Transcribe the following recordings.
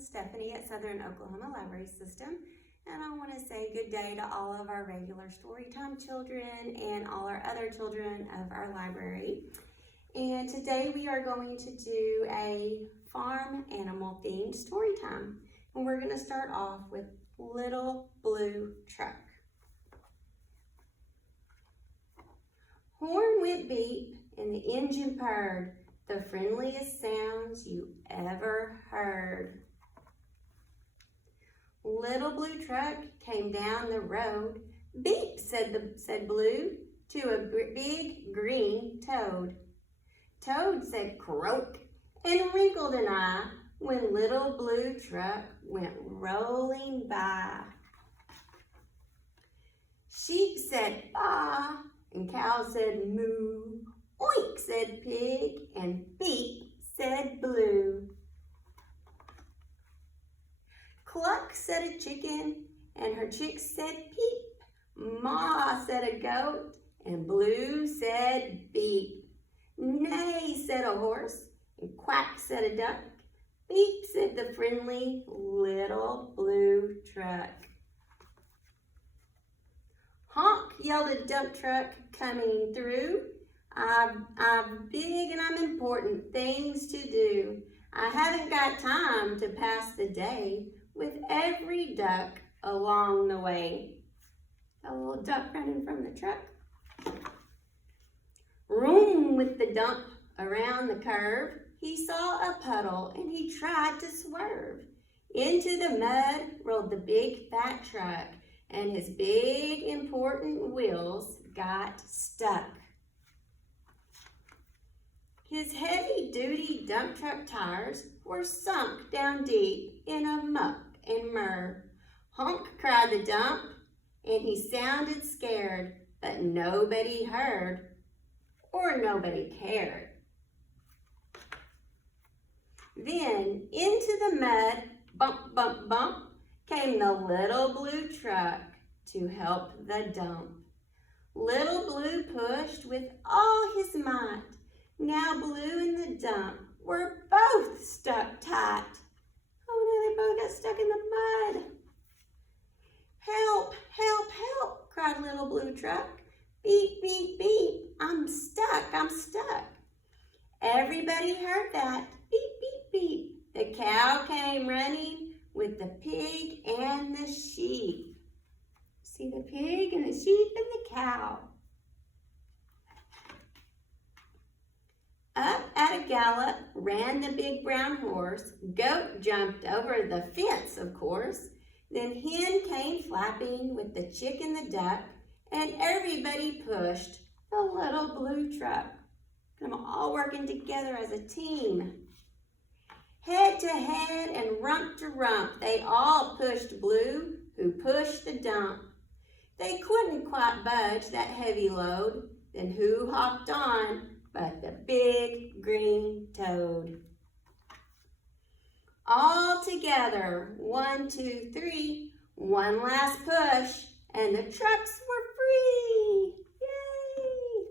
Stephanie at Southern Oklahoma Library System, and I want to say good day to all of our regular Storytime children and all our other children of our library. And today we are going to do a farm animal themed story time. And we're going to start off with Little Blue Truck. Horn went beep and the engine purred, the friendliest sounds you ever heard. Little Blue Truck came down the road. Beep, said Blue to a big green toad. Toad said croak and wrinkled an eye when Little Blue Truck went rolling by. Sheep said baa and cow said moo. Oink said pig and beep said blue. Cluck said a chicken and her chicks said peep. Ma said a goat and Blue said beep. Neigh said a horse and quack said a duck. Beep said the friendly Little Blue Truck. Honk, yelled a dump truck coming through. I'm big and I'm important, things to do. I haven't got time to pass the day with every duck along the way. A little duck running from the truck. Room with the dump around the curve. He saw a puddle and he tried to swerve. Into the mud rolled the big fat truck and his big important wheels got stuck. His heavy-duty dump truck tires were sunk down deep in a muck and myrrh. Honk, cried the dump, and he sounded scared, but nobody heard or nobody cared. Then into the mud, bump, bump, bump, came the Little Blue Truck to help the dump. Little Blue pushed with all his might. Now Blue and the dump were both stuck tight. Oh no, they both got stuck in the mud. Help, help, help, cried Little Blue Truck. Beep, beep, beep, I'm stuck, I'm stuck. Everybody heard that. Beep, beep, beep. The cow came running with the pig and the sheep. See the pig and the sheep and the cow. Up at a gallop ran the big brown horse. Goat jumped over the fence, of course. Then hen came flapping with the chick and the duck, and everybody pushed the Little Blue Truck. Them all working together as a team. Head to head and rump to rump, they all pushed Blue, who pushed the dump. They couldn't quite budge that heavy load. Then who hopped on but the big green toad? All together, 1, 2, 3, one last push, and the trucks were free. Yay!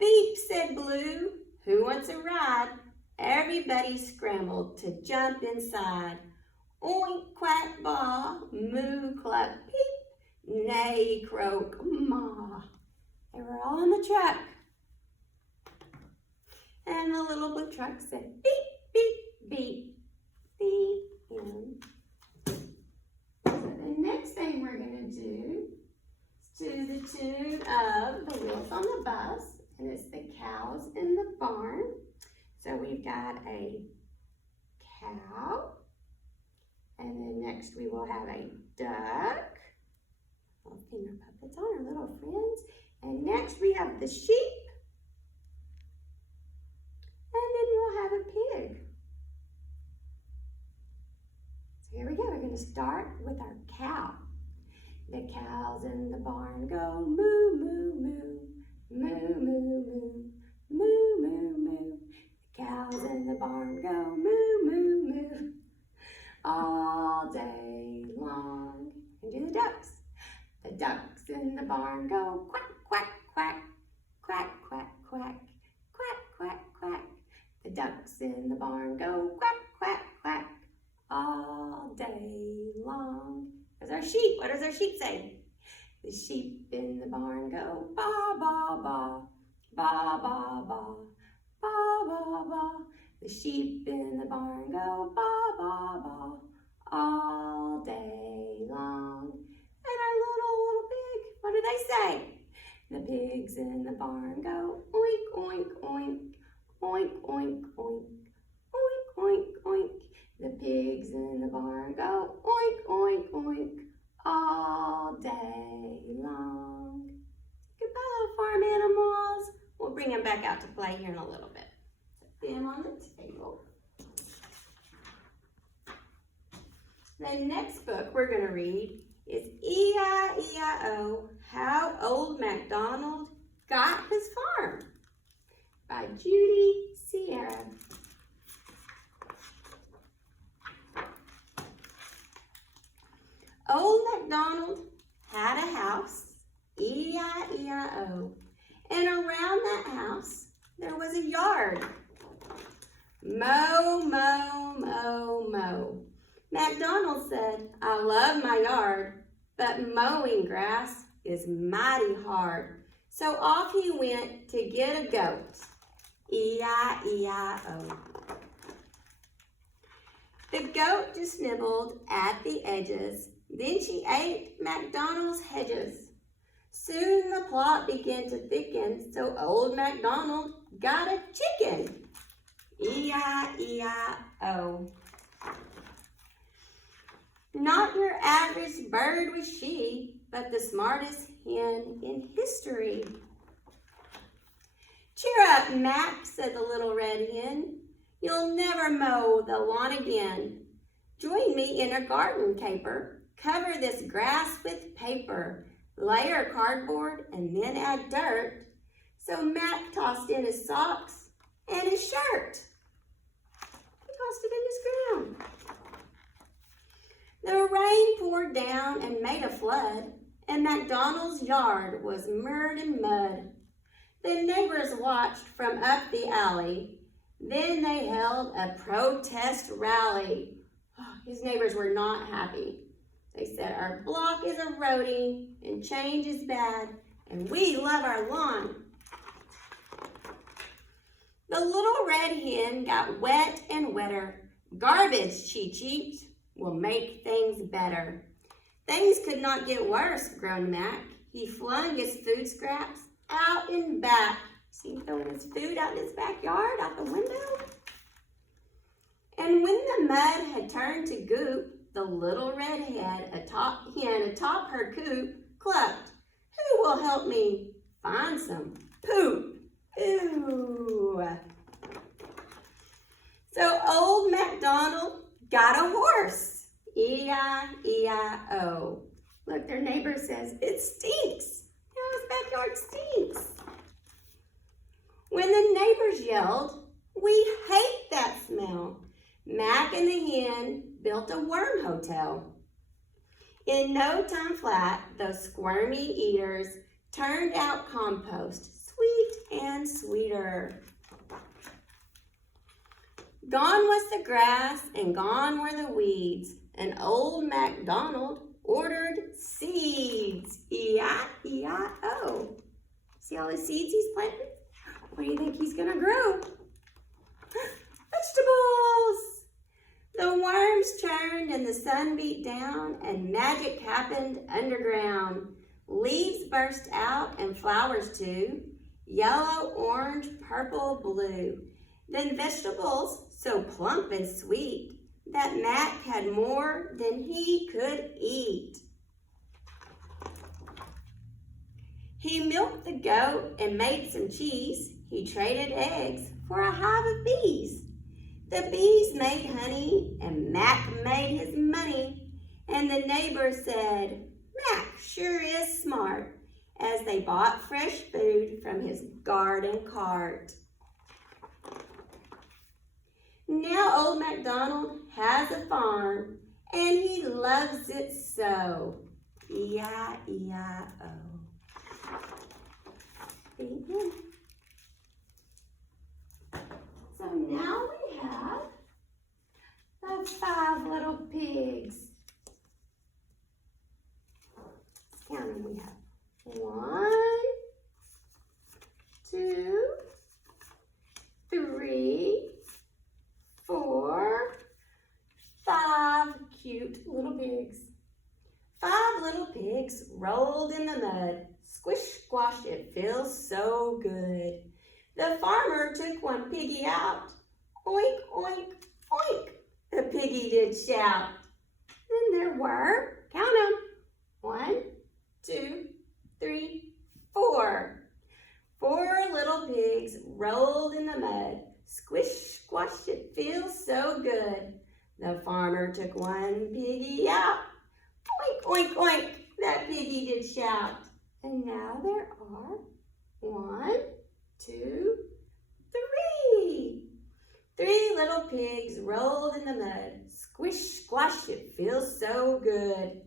Beep, said Blue, who wants a ride? Everybody scrambled to jump inside. Oink, quack, baa, moo, cluck, peep, neigh, croak, ma. They were all in the truck. And the Little Blue Truck said, beep, beep, beep, the end. So the next thing we're going to do is to the tune of the Wheels on the Bus, and it's the cows in the barn. So we've got a cow, and then next we will have a duck. Little finger puppets on our little friends. And next we have the sheep. And then we'll have a pig. So here we go. We're going to start with our cow. The cows in the barn go moo, moo, moo, moo, moo, moo, moo, moo, moo. The cows in the barn go moo, moo, moo, all day long. And do the ducks. The ducks in the barn go quack, quack, quack, quack, quack, quack, quack, quack, quack. The ducks in the barn go quack, quack, quack, our sheep. What does our sheep say? The sheep in the barn go ba, ba, ba, ba, ba, ba, ba, ba, ba. The sheep in the barn go ba, ba, ba, all day long. And our little pig, what do they say? The pigs in the barn go oink, oink, oink, oink, oink, oink, oink, oink, oink. The pigs in the barn go oink, oink, oink, all day long. Goodbye, little farm animals. We'll bring them back out to play here in a little bit. Set them on the table. The next book we're going to read is E-I-E-I-O, How Old MacDonald Got His Farm by Judy Sierra. Old MacDonald had a house, E-I-E-I-O, and around that house there was a yard. Mow, mow, mow, mow. MacDonald said, I love my yard, but mowing grass is mighty hard. So off he went to get a goat, E-I-E-I-O. The goat just nibbled at the edges. Then she ate MacDonald's hedges. Soon the plot began to thicken, so old MacDonald got a chicken. E-I-E-I-O. Not your average bird was she, but the smartest hen in history. Cheer up, Mac, said the little red hen. You'll never mow the lawn again. Join me in a garden caper. Cover this grass with paper. Layer cardboard and then add dirt. So Mac tossed in his socks and his shirt. He tossed it in his ground. The rain poured down and made a flood, and MacDonald's yard was mirrored in mud. The neighbors watched from up the alley. Then they held a protest rally. His neighbors were not happy. They said, our block is eroding and change is bad, and we love our lawn. The little red hen got wet and wetter. Garbage, she cheeped, will make things better. Things could not get worse, groaned Mac. He flung his food scraps out and back. See him throwing his food out in his backyard, out the window? And when the mud had turned to goop, the little red hen atop her coop clucked, who will help me find some poop? Ooh. So old MacDonald got a horse, E-I-E-I-O. Look, their neighbor says, it stinks. Now his backyard stinks. When the neighbors yelled, we hate that smell, Mac and the hen built a worm hotel. In no time flat, those squirmy eaters turned out compost, sweet and sweeter. Gone was the grass and gone were the weeds, and old MacDonald ordered seeds, E-I-E-I-O. See all the seeds he's planted? What do you think he's gonna grow? Vegetables! The worms churned and the sun beat down, and magic happened underground. Leaves burst out and flowers too, yellow, orange, purple, blue. Then vegetables so plump and sweet that Mac had more than he could eat. He milked the goat and made some cheese. He traded eggs for a hive of bees. The bees made honey and Mac made his money. And the neighbor said, Mac sure is smart, as they bought fresh food from his garden cart. Now old MacDonald has a farm, and he loves it so. E-I-E-I-O. Amen. So now we have the 5 little pigs. little pigs. 5 little pigs rolled in the mud. Squish, squash, it feels so good. The farmer took one piggy out. Oink, oink, oink, the piggy did shout. Then there were, count them, 1, 2, 3, 4. 4 little pigs rolled in the mud. Squish, squash, it feels so good. The farmer took one piggy out. Oink, oink, oink, that piggy did shout. And now there are 1, 2, 3. 3 little pigs rolled in the mud. Squish, squash, it feels so good.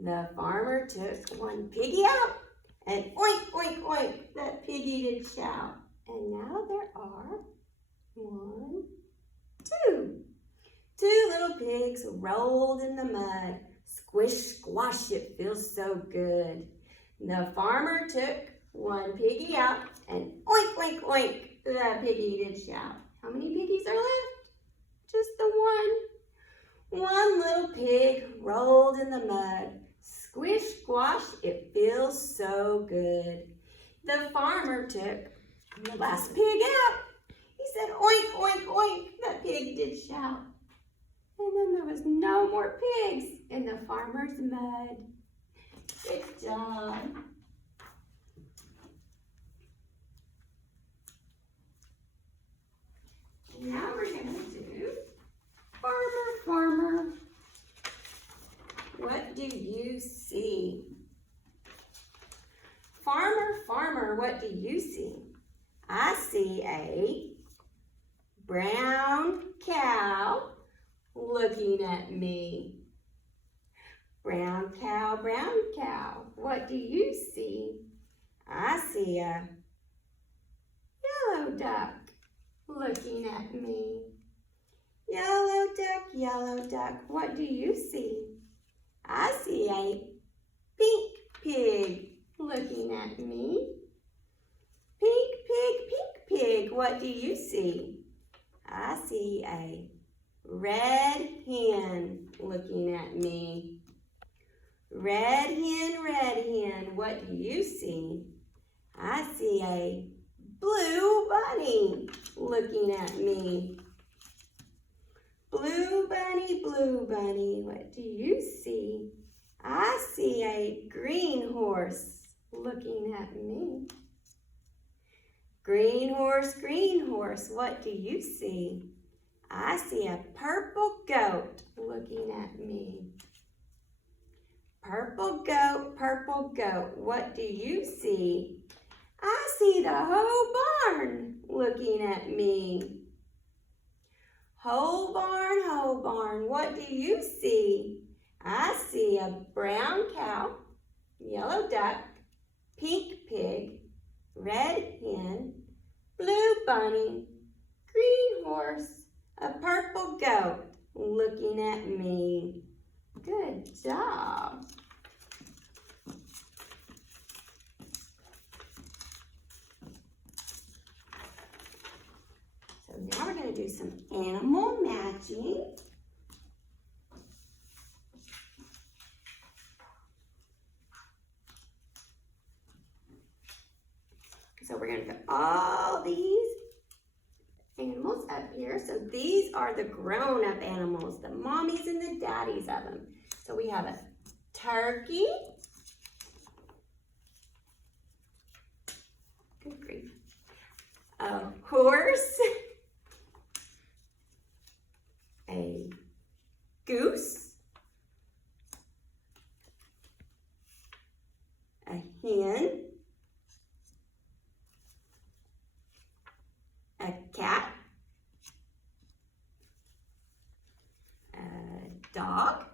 The farmer took one piggy out. And oink, oink, oink, that piggy did shout. And now there are 1, 2. 2 little pigs rolled in the mud. Squish, squash, it feels so good. The farmer took one piggy out, and oink, oink, oink, the piggy did shout. How many piggies are left? Just the one. 1 little pig rolled in the mud. Squish, squash, it feels so good. The farmer took the last pig out. He said, oink, oink, oink, that pig did shout. And then there was no more pigs in the farmer's mud. Good job. Now we're going to do Farmer, Farmer, what do you see? Farmer, Farmer, what do you see? I see a brown cow looking at me. Brown cow, what do you see? I see a yellow duck looking at me. Yellow duck, what do you see? I see a pink pig looking at me. Pink pig, what do you see? I see a red hen looking at me. Red hen, what do you see? I see a blue bunny looking at me. Blue bunny, what do you see? I see a green horse looking at me. Green horse, what do you see? I see a purple goat looking at me. Purple goat, what do you see? I see the whole barn looking at me. Whole barn, what do you see? I see a brown cow, yellow duck, pink pig, red hen, blue bunny, green horse, a purple goat looking at me. Good job. So now we're going to do some animal matching. So we're going to put all these animals up here. So these are the grown-up animals, the mommies and the daddies of them. So we have a turkey. Good grief. A horse. A goose. A hen. A cat, a dog,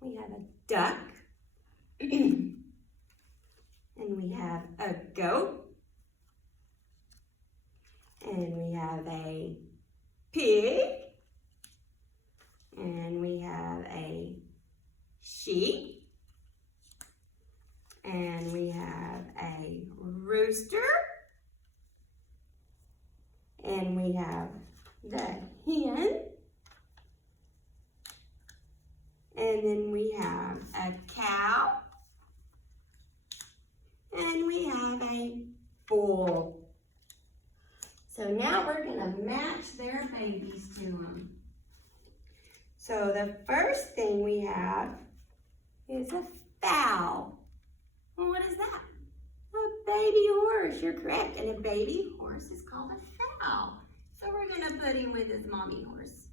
we have a duck, and we have a goat, and we have a pig, and we have a sheep, and we have a rooster, and we have the hen, going to match their babies to them. So the first thing we have is a foal. Well, what is that? A baby horse. You're correct. And a baby horse is called a foal. So we're going to put him with his mommy horse.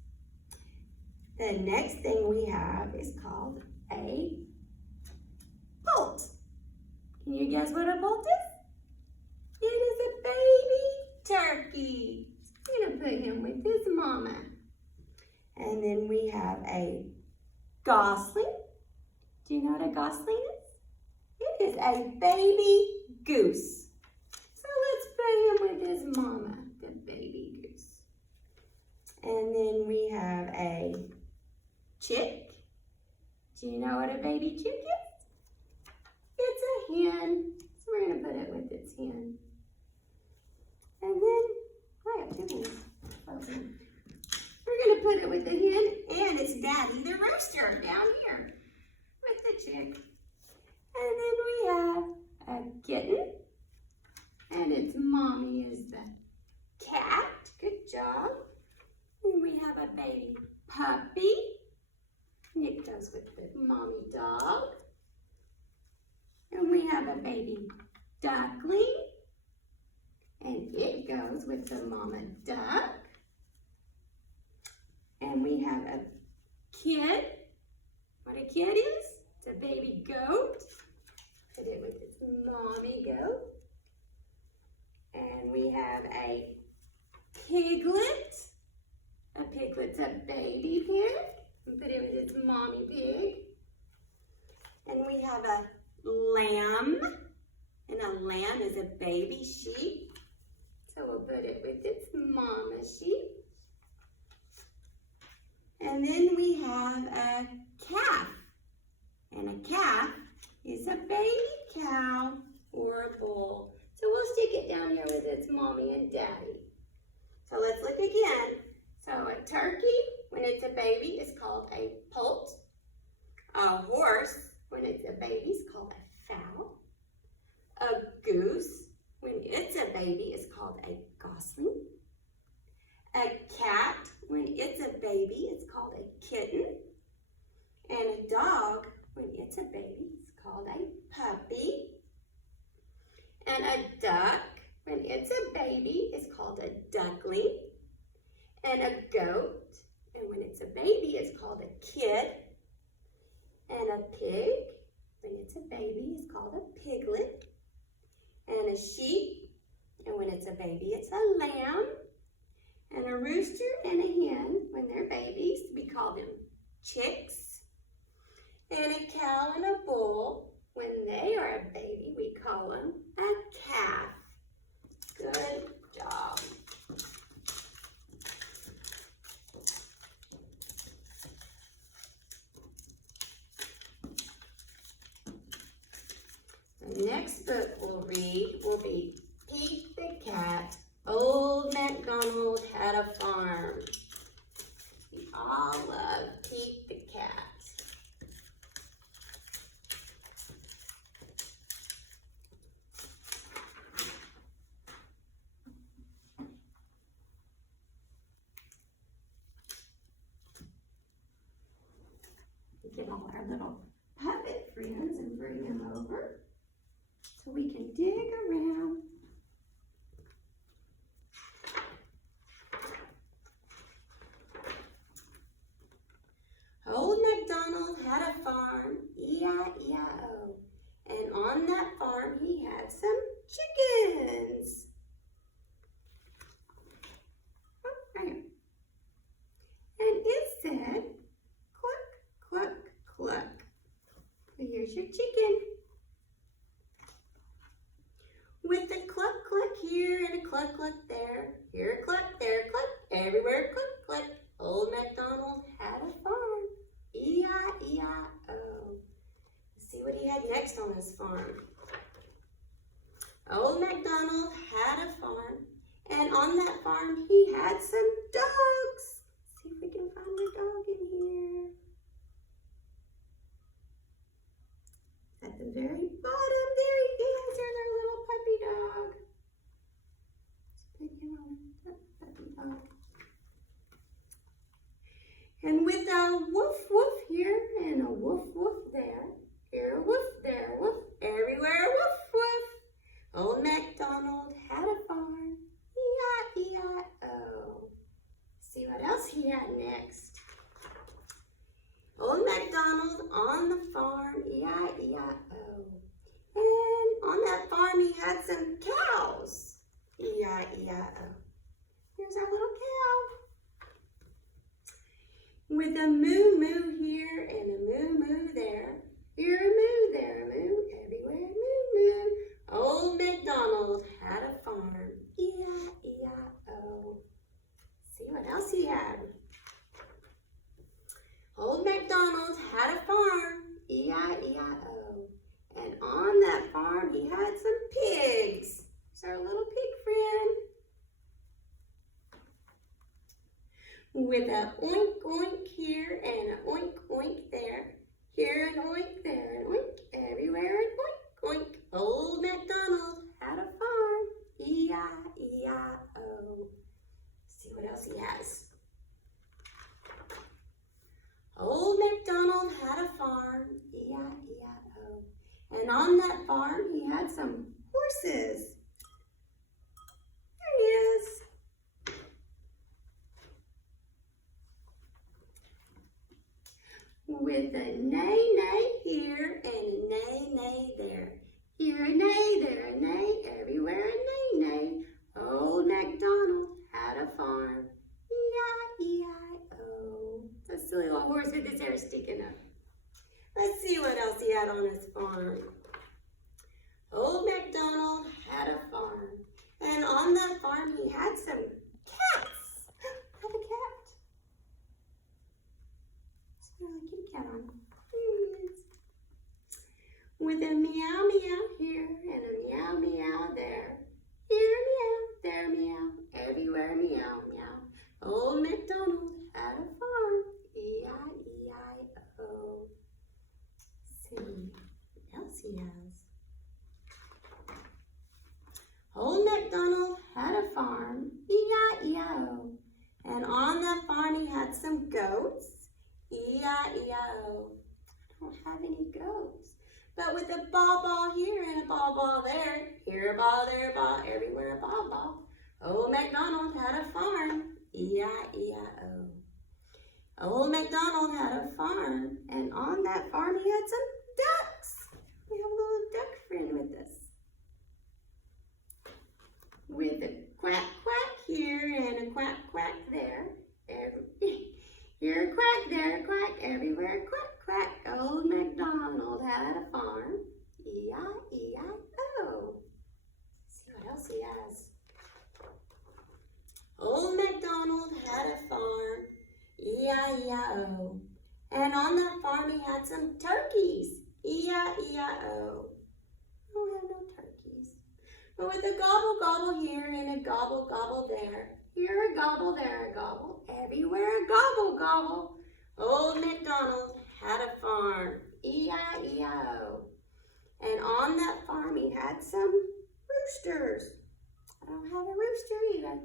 The next thing we have is called a poult. Can you guess what a poult is? It is a baby turkey. We're going to put him with his mama. And then we have a gosling. Do you know what a gosling is? It is a baby goose. So let's put him with his mama, the baby goose. And then we have a chick. Do you know what a baby chick is? It's a hen. So we're going to put it with its hen. And then, I have two hens. Okay. We're going to put it with the hen and its daddy, the rooster, down here with the chick. And then we have a kitten. And its mommy is the cat. Good job. And we have a baby puppy. And it goes with the mommy dog. And we have a baby duckling. And it goes with the mama duck. And we have a kid. What a kid is? It's a baby goat. Put it with its mommy goat. And we have a piglet. A piglet's a baby pig. And put it with its mommy pig. And we have a lamb. And a lamb is a baby sheep. So we'll put it with its mama sheep. And then we have a calf. And a calf is a baby cow or a bull. So we'll stick it down here with its mommy and daddy. So let's look again. So a turkey, when it's a baby, is called a poult. A horse, when it's a baby, is called a fowl. A goose, when it's a baby, is called a gosling. A cat, when it's a baby, is called a kitten. And a dog, when it's a baby, is called a puppy. And a duck, when it's a baby, is called a duckling. And a goat, and when it's a baby, is called a kid. And a pig, when it's a baby, is called a piglet. And a sheep, and when it's a baby, it's a lamb. And a rooster and a hen, when they're babies, we call them chicks. And a cow and a bull, when they are a baby, we call them a calf. Good job. The next book we'll read will be Pete the Cat. Old MacDonald had a farm. We all love Pete the Cat. Get all our little puppet friends and bring them over so we can dig around. Old MacDonald had a farm, E-I-E-I-O, and on that farm he had some chickens. Oh, right here. And it said, cluck, cluck, cluck. Here's your chicken. With a cluck, cluck here and a cluck, cluck there. Here a cluck, there a cluck, everywhere cluck, cluck. Old MacDonald had a farm. E-I-E-I-O. Let's see what he had next on his farm. Old MacDonald had a farm, and on that farm he had some dogs. Let's see if we can find a dog in here. At the very bottom, there he is. There's our little puppy dog. Let's put him on that puppy And with a woof woof here and a woof woof there, here a woof, there a woof, everywhere a woof woof. Old MacDonald had a farm, E-I-E-I-O. See what else he had next. Old MacDonald on the farm, E-I-E-I-O. And on that farm he had some cows, E-I-E-I-O. Here's our little cow. With a moo moo here and a moo moo there. Here a moo, there a moo, everywhere a moo moo. Old MacDonald had a farm, E-I-E-I-O. See what else he had. Old MacDonald had a farm, E-I-E-I-O. And on that farm he had some pigs. It's our little pig friend. With a oink oink here and a oink oink there. Here an oink, there an oink, everywhere an oink oink. Old MacDonald had a farm, E-I-E-I-O. See what else he has. Old MacDonald had a farm, E-I-E-I-O. And on that farm he had some horses. There he is. With a neigh neigh here and a neigh neigh there. Here a neigh, there a neigh, everywhere a neigh neigh. Old MacDonald had a farm, E-I-E-I-O. It's a silly little horse with his hair sticking up. Let's see what else he had on his farm. Old MacDonald had a farm, and on that farm he had some cats. I have a cat. It's a kitty cat on. There he is. With a meow meow here and a meow meow there. Here a meow, there a meow, everywhere meow meow. Old MacDonald had a farm, E-I-E-I-O. See what else he has. Old MacDonald had a farm, E-I-E-I-O. And on that farm he had some goats, E-I-E-I-O. I don't have any goats. But with a ball ball here and a ball ball there, here a ball, there a ball, everywhere a ball ball. Old MacDonald had a farm, E-I-E-I-O. Old MacDonald had a farm, and on that farm he had some ducks. We have a little duck friend with us. With a quack quack here and a quack quack there. Here a quack, there a quack, everywhere a quack quack. Old MacDonald had a farm, E-I-E-I-O. See what else he has. Old MacDonald had a farm, E-I-E-I-O. And on that farm he had some turkeys, E-I-E-I-O. I don't have no turkeys. But with a gobble gobble here and a gobble gobble there. Here a gobble, there a gobble, everywhere a gobble gobble. Old MacDonald had a farm, E-I-E-I-O. And on that farm he had some roosters. I don't have a rooster either.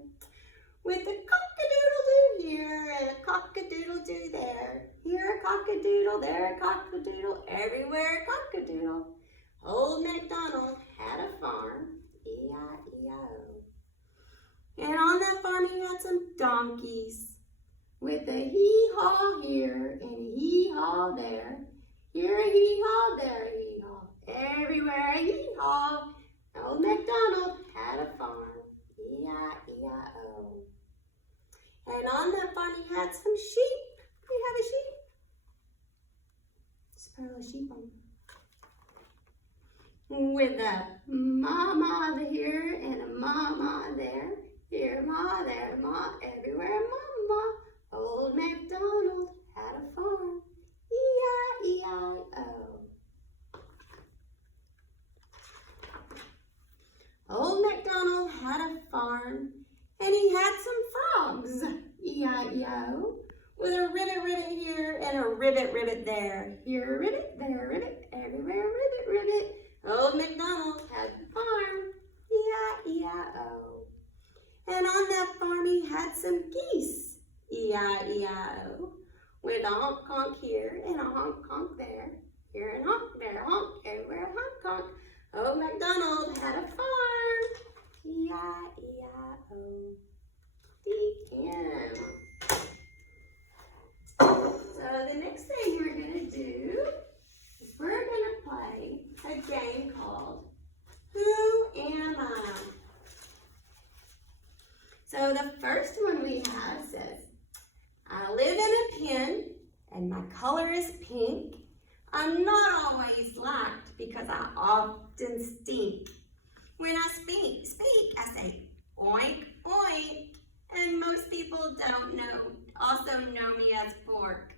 With a cock-a-doodle-doo here and a cock-a-doodle-doo there. Here a cock-a-doodle, there a cock-a-doodle, everywhere a cock-a-doodle. Old MacDonald had a farm, E-I-E-I-O. And on that farm he had some donkeys. With a hee-haw here and a hee-haw there. Here a hee-haw, there a hee-haw, everywhere a hee-haw. Old MacDonald had a farm, E-I-E-I-O. And on that farm he had some sheep. We have a sheep. Just put a little sheep on. With a ma-ma here and a ma-ma there. Here ma, there ma, everywhere ma-ma. Old MacDonald had a farm, E-I-E-I-O. Old MacDonald had a farm, and he had some frogs, E-I-E-I-O, with a ribbit here and a ribbit there. Here a ribbit, there a ribbit, everywhere a ribbit. Old MacDonald had a farm, E-I-E-I-O. And on that farm he had some geese, E-I-E-I-O. with a honk honk here and a honk honk there. Here and honk, there, honk, everywhere, honk honk. Old MacDonald had a farm. E-I-E-I-O. D-M. So the next thing we're going to do is we're going to play a game called Who Am I? So the first one we have says, I live in a pen and my color is pink. I'm not always liked because I often stink. When I speak, I say oink, oink. And most people also know me as pork.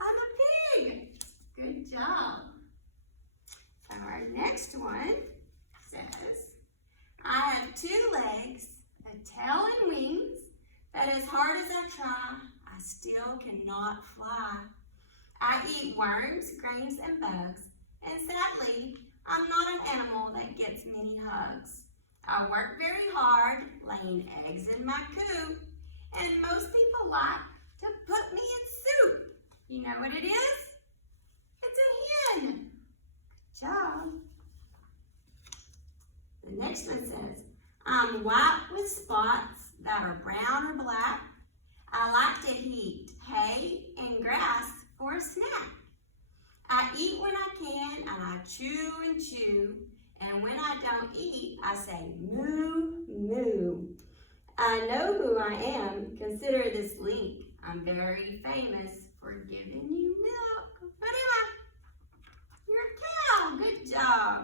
I'm a pig. Good job. So our next one says, I have 2 legs, a tail and wings, but as hard as I try, I still cannot fly. I eat worms, grains, and bugs, and sadly, I'm not an animal that gets many hugs. I work very hard, laying eggs in my coop, and most people like to put me in soup. You know what it is? It's a hen. Good job. The next one says, I'm white with spots that are brown or black. I like to eat hay and grass for a snack. I eat when I can, and I chew and chew. And when I don't eat, I say moo, moo. I know who I am. Consider this link. I'm very famous for giving you milk. What am I? You're a cow. Good job.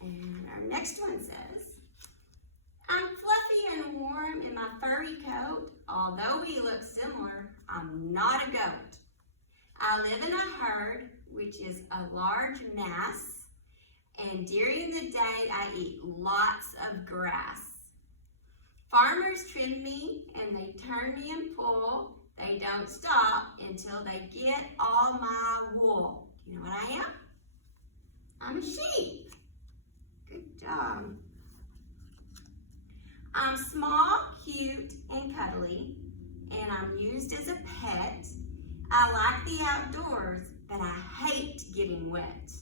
And our next one says, I'm fluffy and warm in my furry coat. Although we look similar, I'm not a goat. I live in a herd, which is a large mass. And during the day, I eat lots of grass. Farmers trim me and they turn me and pull. They don't stop until they get all my wool. Do you know what I am? I'm a sheep. Good job. I'm small, cute, and cuddly, and I'm used as a pet. I like the outdoors, but I hate getting wet.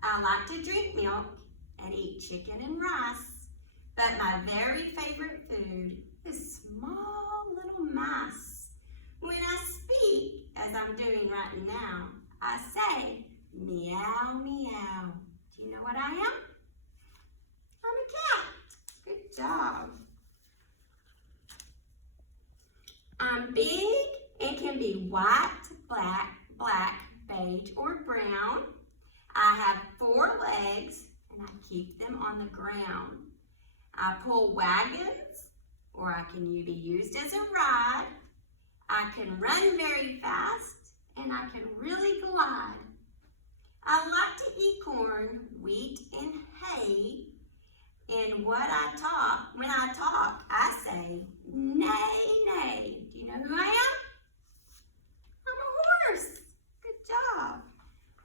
I like to drink milk and eat chicken and rice, but my very favorite food is small little mice. When I speak, as I'm doing right now, I say meow, meow. Do you know what I am? I'm a cat. Good job. I'm big and can be white, black, beige, or brown. I have 4 legs and I keep them on the ground. I pull wagons, or I can be used as a ride. I can run very fast and I can really glide. I like to eat corn, wheat, and hay. And when I talk, I say, nay, nay. Do you know who I am? I'm a horse. Good job.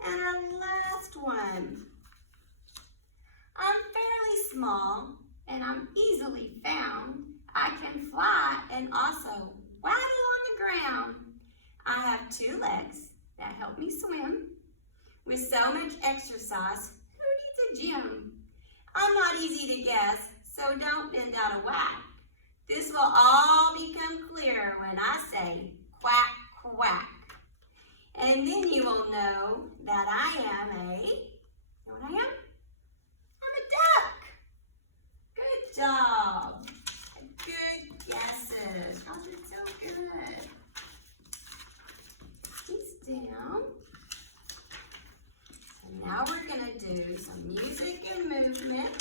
And our last one. I'm fairly small and I'm easily found. I can fly and also waddle on the ground. I have 2 legs that help me swim. With so much exercise, who needs a gym? I'm not easy to guess, so don't bend out of whack. This will all become clear when I say quack, quack. And then you will know that I am you know what I am? I'm a duck. Good job. Good guesses. Oh, did so good. These down. So now we're going to do some music and movement.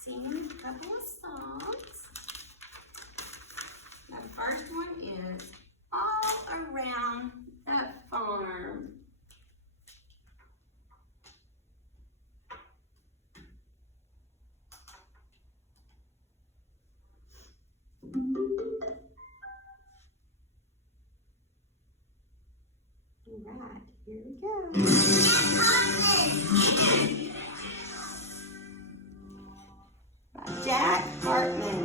Sing a couple of songs. The first one is All Around the Farm. All right, here we go. By Jack Hartman.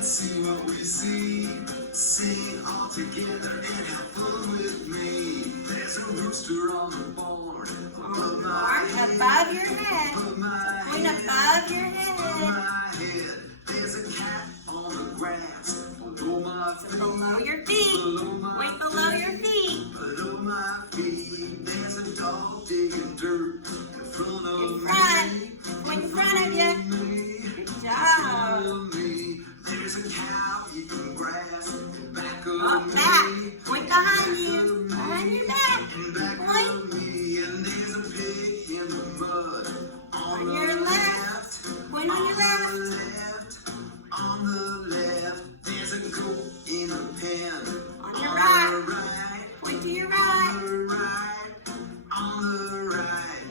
and see what we see. Sing all together and have fun with me. There's a rooster on the barn above my head. Above your head. Above my Point head. above your head. Above my head. There's a cat on the grass below my feet. Below your feet. Below my Point below your feet. Below my feet. There's a dog digging dirt in front of In me. front. Point in front of you. Good job. There's a cow eating grass back of Up me. back. Point behind you. Behind your back. Back Point. of me. And there's a pig in the mud on On the your left. Point on your left. On the left. There's a goat in a pen. On your the right. right. Point to your On right. the right. On the right.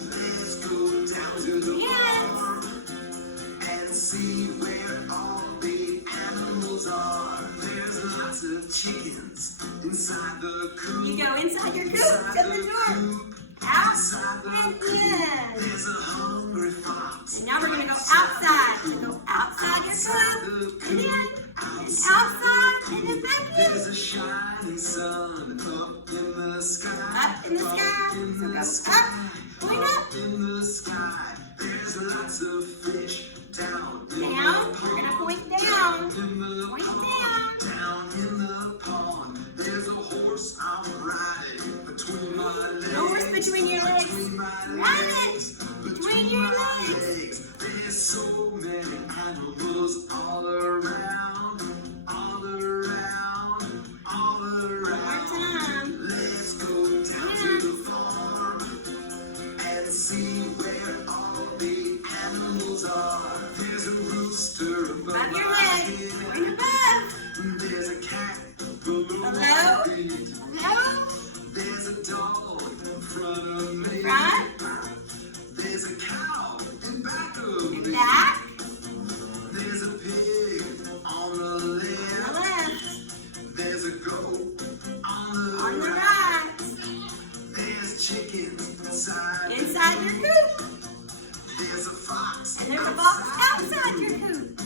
Let's go down to the farm and see where all the animals are. There's lots of chickens inside the coop. You go inside your coop. Inside Shut the door. coop. Out Inside the and coop. in. There's a hungry fox. And now we're going to go outside. So go outside your coop. And in. And outside. And then back in. There's a shining sun up in the sky. Up in the sky. So go up. Point up. In the sky. There's lots of fish down in Down. the We're going to pond. point down. In the Point pond. down. Down in the pond. There's a horse I'm riding between my legs. No horse between your legs. Between my Ride legs. it. Between your my legs. There's so many animals all around. All around. All One more around. time. Let's go down to the farm and see where all the animals are. There's a rooster above Above your my head. head. Point above. There's a cat below my Hello? feet. Hello. There's a dog in front of me. Front. There's a cow in back of me. Back. There's a pig on the On the left. left. There's a goat on On the the right. right. There's chickens inside. Inside your coop. There's a fox. And there's a box outside your coop.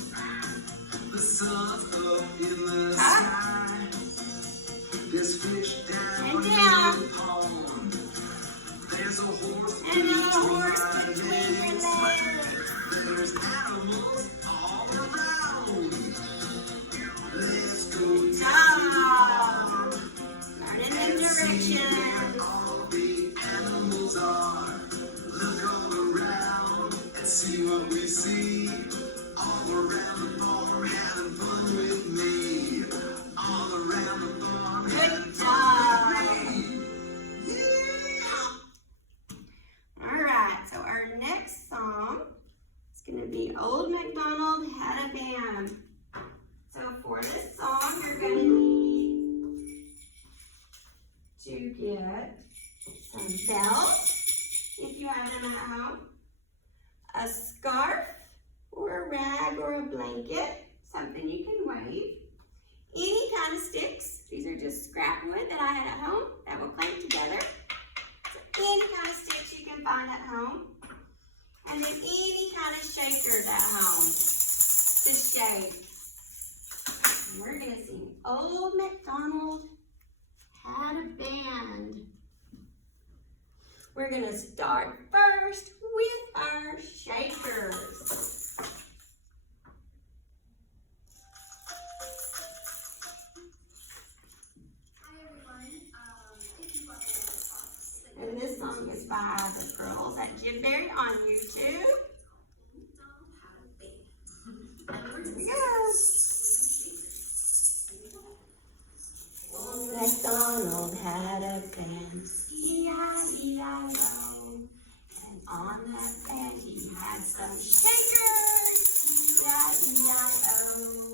The sun's up in the Huh? sky. There's fish down And in down. the pond. There's a horse And a between horse my between your legs. legs. There's animals all around. Let's go Job. down Learn in and the see direction. where all the animals are. Look all around and see what we see. All around the farm, having fun with me. All around the farm, Good having job. fun with me. Yeah. All right. So our next song is going to be Old MacDonald Had a Band. So for this song, you're going to need to get some bells, if you have them at home, a scarf or a rag or a blanket, something you can wave, any kind of sticks. These are just scrap wood that I had at home that will clank together. So any kind of sticks you can find at home. And then any kind of shakers at home to shake. And we're going to sing Old MacDonald Had a Band. We're going to start first with our shakers. And this song is by the girls at Jim Berry on YouTube. Here we go. Old MacDonald had a band, E-I-E-I-O. And on that band he had some shakers, E-I-E-I-O.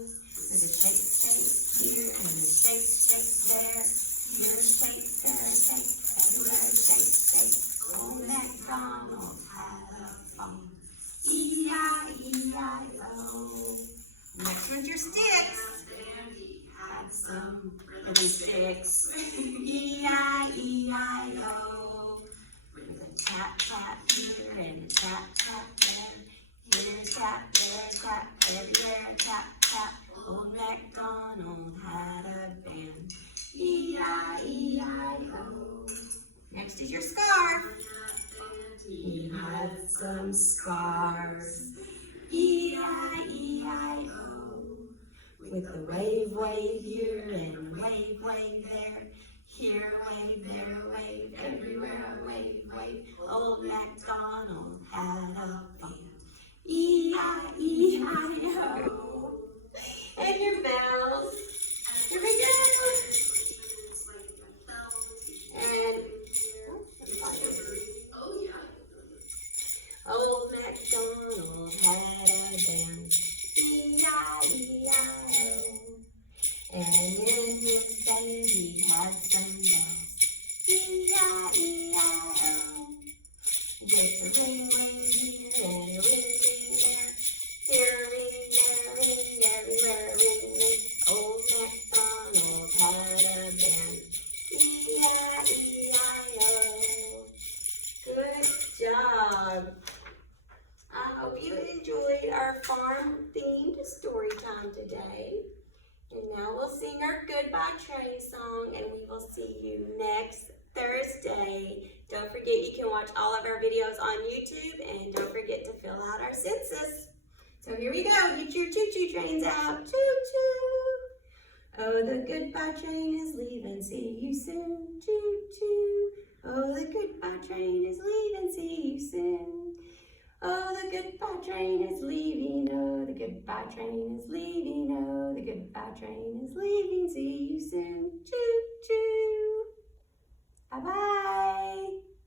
With a shake, shake here and a shake, shake there. Here, shake, there, shake, everywhere, shake, shake. Old MacDonald had a phone, E-I-E-I-O. Next one's your sticks. Had some pretty sticks, E-I-E-I-O. With a tap, tap here and a tap, tap there. Here, tap, there, tap, everywhere, tap, tap. some scars. E-I-E-I-O. With the wave, wave here and wave, wave there. Here a wave, there a wave, everywhere a wave, wave. Old MacDonald had a farm. E-I-E-I-O. And your bells. Here we go. And old MacDonald had a band. E-I-E-I-O. And in his band he had some bells. E-I-E-I-O. With a ring, ring here and a ring, ring there. Here a ring, there a ring, everywhere a ring, ring. Old MacDonald had a band. E-I-E-I-O. Good job. I hope you enjoyed our farm-themed story time today. And now we'll sing our Goodbye Train song, and we will see you next Thursday. Don't forget you can watch all of our videos on YouTube, and don't forget to fill out our census. So here we go. Get your choo-choo trains out. Choo-choo. Oh, the goodbye train is leaving. See you soon. Choo-choo. Oh, the goodbye train is leaving. See you soon. Oh, the goodbye train is leaving. Oh, the goodbye train is leaving. Oh, the goodbye train is leaving. See you soon. Choo-choo. Bye-bye.